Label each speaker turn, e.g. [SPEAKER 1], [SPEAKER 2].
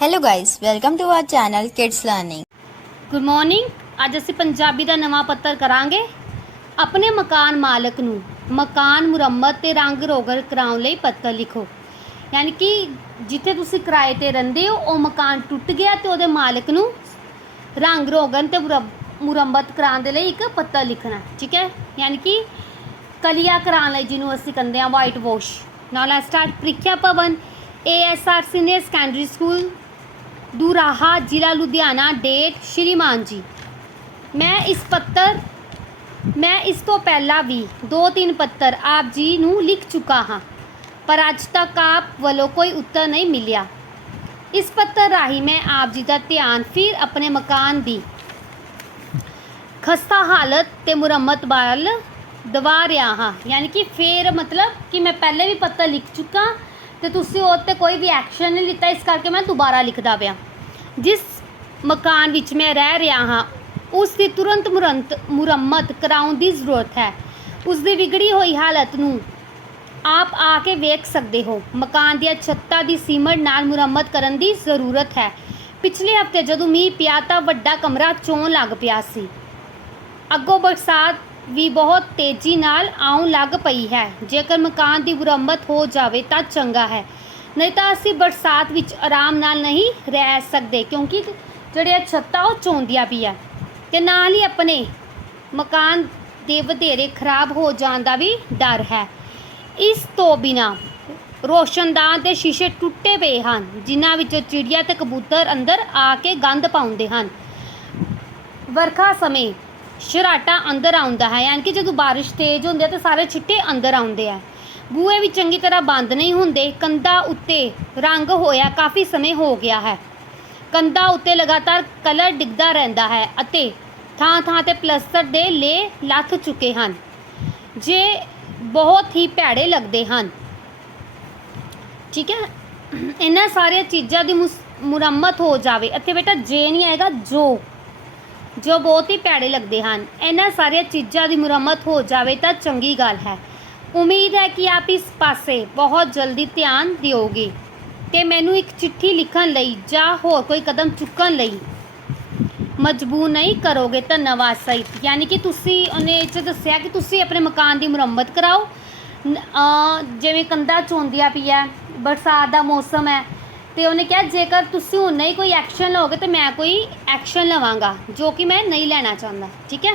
[SPEAKER 1] Hello guys, welcome to our channel Kids Learning.
[SPEAKER 2] Good morning ਅੱਜ ਅਸੀਂ ਪੰਜਾਬੀ ਦਾ ਨਵਾਂ ਪੱਤਰ ਕਰਾਂਗੇ। ਆਪਣੇ ਮਕਾਨ ਮਾਲਕ ਨੂੰ ਮਕਾਨ ਮੁਰੰਮਤ ਤੇ ਰੰਗ ਰੋਗਨ ਕਰਾਉਣ ਲਈ ਪੱਤਰ ਲਿਖੋ। ਯਾਨੀ ਕਿ ਜਿੱਥੇ ਤੁਸੀਂ ਕਿਰਾਏ ਤੇ ਰਹਿੰਦੇ ਹੋ ਉਹ ਮਕਾਨ ਟੁੱਟ ਗਿਆ ਤੇ ਉਹਦੇ ਮਾਲਕ ਨੂੰ ਰੰਗ ਰੋਗਨ ਤੇ ਮੁਰੰਮਤ ਕਰਾਉਣ ਦੇ ਲਈ ਇੱਕ ਪੱਤਰ ਲਿਖਣਾ ਠੀਕ ਹੈ? ਯਾਨੀ ਕਿ ਕਲੀਆ ਕਰਾਉਣ ਲਈ ਜਿਹਨੂੰ ਅਸੀਂ ਕਹਿੰਦੇ ਆ ਵਾਈਟ ਵਾਸ਼ ਨਾਲ ਸਟਾਰਟ ਪ੍ਰੀਖਿਆ ਭਵਨ। ASR senior secondary school Doraha ਜ਼ਿਲ੍ਹਾ ਲੁਧਿਆਣਾ ਡੇਟ ਸ਼੍ਰੀਮਾਨ ਜੀ। ਮੈਂ ਇਸ ਪੱਤਰ, ਮੈਂ ਇਸ ਤੋਂ ਪਹਿਲਾਂ ਵੀ ਦੋ ਤਿੰਨ ਪੱਤਰ ਆਪ ਜੀ ਨੂੰ ਲਿਖ ਚੁੱਕਾ ਹਾਂ, ਪਰ ਅੱਜ ਤੱਕ ਆਪ ਵੱਲੋਂ ਕੋਈ ਉੱਤਰ ਨਹੀਂ ਮਿਲਿਆ। ਇਸ ਪੱਤਰ ਰਾਹੀਂ ਮੈਂ ਆਪ ਜੀ ਦਾ ਧਿਆਨ ਫਿਰ ਆਪਣੇ ਮਕਾਨ ਦੀ ਖਸਤਾ ਹਾਲਤ ਤੇ ਮੁਰੰਮਤ ਵੱਲ ਦਵਾ ਰਿਹਾ ਹਾਂ। ਯਾਨੀ ਕਿ ਫੇਰ ਮਤਲਬ ਕਿ ਮੈਂ ਪਹਿਲੇ ਵੀ ਪੱਤਰ ਲਿਖ ਚੁੱਕਾ ਤੇ ਤੁਸੀਂ ਉਹ 'ਤੇ ਕੋਈ ਵੀ ਐਕਸ਼ਨ ਨਹੀਂ ਲਿੱਤਾ, ਇਸ ਕਰਕੇ ਮੈਂ ਦੁਬਾਰਾ ਲਿਖਦਾ ਪਿਆ। ਜਿਸ ਮਕਾਨ ਵਿੱਚ ਮੈਂ ਰਹਿ ਰਿਹਾ ਹਾਂ, ਉਸ ਦੀ ਤੁਰੰਤ ਮੁਰੰਤ ਮੁਰੰਮਤ ਕਰਾਉਣ ਦੀ ਜ਼ਰੂਰਤ ਹੈ। ਉਸ ਦੀ ਵਿਗੜੀ ਹੋਈ ਹਾਲਤ ਨੂੰ ਆਪ ਆ ਕੇ ਵੇਖ ਸਕਦੇ ਹੋ। ਮਕਾਨ ਦੀਆਂ ਛੱਤਾਂ ਦੀ ਸੀਮਟ ਨਾਲ ਮੁਰੰਮਤ ਕਰਨ ਦੀ ਜ਼ਰੂਰਤ ਹੈ। ਪਿਛਲੇ ਹਫ਼ਤੇ ਜਦੋਂ ਮੀਂਹ ਪਿਆ ਤਾਂ ਵੱਡਾ ਕਮਰਾ ਚੋਣ ਲੱਗ ਪਿਆ ਸੀ। ਅੱਗੋਂ ਬਰਸਾਤ ਵੀ ਬਹੁਤ ਤੇਜ਼ੀ ਨਾਲ ਆਉਣ ਲੱਗ ਪਈ ਹੈ। ਜੇਕਰ ਮਕਾਨ ਦੀ ਮੁਰੰਮਤ ਹੋ ਜਾਵੇ ਤਾਂ ਚੰਗਾ ਹੈ। ਨਹੀਂ ਤਾਂ ਅਸੀਂ ਬਰਸਾਤ ਵਿੱਚ ਆਰਾਮ ਨਾਲ ਨਹੀਂ ਰਹਿ ਸਕਦੇ ਕਿਉਂਕਿ ਜਿਹੜੀਆਂ ਛੱਤਾਂ ਉਹ ਚੋਂਦੀਆਂ ਵੀ ਆ ਤੇ ਨਾਲ ਹੀ ਆਪਣੇ ਮਕਾਨ ਦੇ ਵਧੇਰੇ ਖਰਾਬ ਹੋ ਜਾਣ ਦਾ ਵੀ ਡਰ ਹੈ। ਇਸ ਤੋਂ ਬਿਨਾ ਰੋਸ਼ਨਦਾਨ ਦੇ ਸ਼ੀਸ਼ੇ ਟੁੱਟੇ ਪਏ ਹਨ, ਜਿਨ੍ਹਾਂ ਵਿੱਚੋਂ ਚਿੜੀਆਂ ਤੇ ਕਬੂਤਰ ਅੰਦਰ ਆ ਕੇ ਗੰਦ ਪਾਉਂਦੇ ਹਨ। ਵਰਖਾ ਸਮੇਂ ਸ਼ਰਾਟਾ ਅੰਦਰ ਆਉਂਦਾ ਹੈ, ਯਾਨੀ ਕਿ ਜਦੋਂ ਬਾਰਿਸ਼ ਤੇਜ਼ ਹੁੰਦੀ ਹੈ ਤਾਂ ਸਾਰੇ ਛਿੱਟੇ ਅੰਦਰ ਆਉਂਦੇ ਆ। ਬੂਹੇ ਵੀ ਚੰਗੀ ਤਰ੍ਹਾਂ ਬੰਦ ਨਹੀਂ ਹੁੰਦੇ, ਕੰਧਾਂ ਉੱਤੇ ਰੰਗ ਹੋਇਆ ਕਾਫੀ ਸਮੇਂ ਹੋ ਗਿਆ ਹੈ। ਕੰਧਾਂ ਉੱਤੇ ਲਗਾਤਾਰ ਕਲਰ ਡਿੱਗਦਾ ਰਹਿੰਦਾ ਹੈ ਅਤੇ ਥਾਂ ਥਾਂ ਤੇ ਪਲਸਤਰ ਦੇ ਲੇ ਲੱਥ ਚੁੱਕੇ ਹਨ, ਜੇ ਬਹੁਤ ਹੀ ਭੈੜੇ ਲੱਗਦੇ ਹਨ। ਠੀਕ ਹੈ? ਇਹਨਾਂ ਸਾਰੀਆਂ ਚੀਜ਼ਾਂ ਦੀ ਮੁਸ- ਮੁਰੰਮਤ ਹੋ ਜਾਵੇ। ਅਤੇ ਬੇਟਾ, ਜੇ ਨਹੀਂ ਆਏਗਾ, ਜੋ। ਜੋ ਬਹੁਤ ਹੀ ਭੈੜੇ ਲੱਗਦੇ ਹਨ। ਇਹਨਾਂ ਸਾਰੀਆਂ ਚੀਜ਼ਾਂ ਦੀ ਮੁਰੰਮਤ ਹੋ ਜਾਵੇ ਤਾਂ ਚੰਗੀ ਗੱਲ ਹੈ। ਉਮੀਦ ਹੈ ਕਿ ਆਪ ਇਸ ਪਾਸੇ ਬਹੁਤ ਜਲਦੀ ਧਿਆਨ ਦਿਓਗੇ ਤੇ ਮੈਨੂੰ ਇੱਕ ਚਿੱਠੀ ਲਿਖਣ ਲਈ ਜਾਂ ਹੋਰ ਕੋਈ ਕਦਮ ਚੁੱਕਣ ਲਈ ਮਜਬੂਰ ਨਹੀਂ ਕਰੋਗੇ ਧੰਨਵਾਦ ਸਹਿਤ ਯਾਨੀ ਕਿ ਤੁਸੀਂ ਉਹਨੇ ਇਹ 'ਚ ਦੱਸਿਆ ਕਿ ਤੁਸੀਂ ਆਪਣੇ ਮਕਾਨ ਦੀ ਮੁਰੰਮਤ ਕਰਾਓ। ਜਿਵੇਂ ਕੰਧਾਂ ਚੋਂਦੀਆਂ ਪਈਆ ਬਰਸਾਤ ਦਾ ਮੌਸਮ ਹੈ ਤੇ ਉਹਨੇ ਕਿਹਾ, ਜੇਕਰ ਤੁਸੀਂ ਹੁਣ ਨਹੀਂ ਕੋਈ ਐਕਸ਼ਨ ਲਓਗੇ, ਤੇ ਮੈਂ ਕੋਈ ਐਕਸ਼ਨ ਲਵਾਂਗਾ, ਜੋ ਕਿ ਮੈਂ ਨਹੀਂ ਲੈਣਾ ਚਾਹੁੰਦਾ। ਠੀਕ ਹੈ?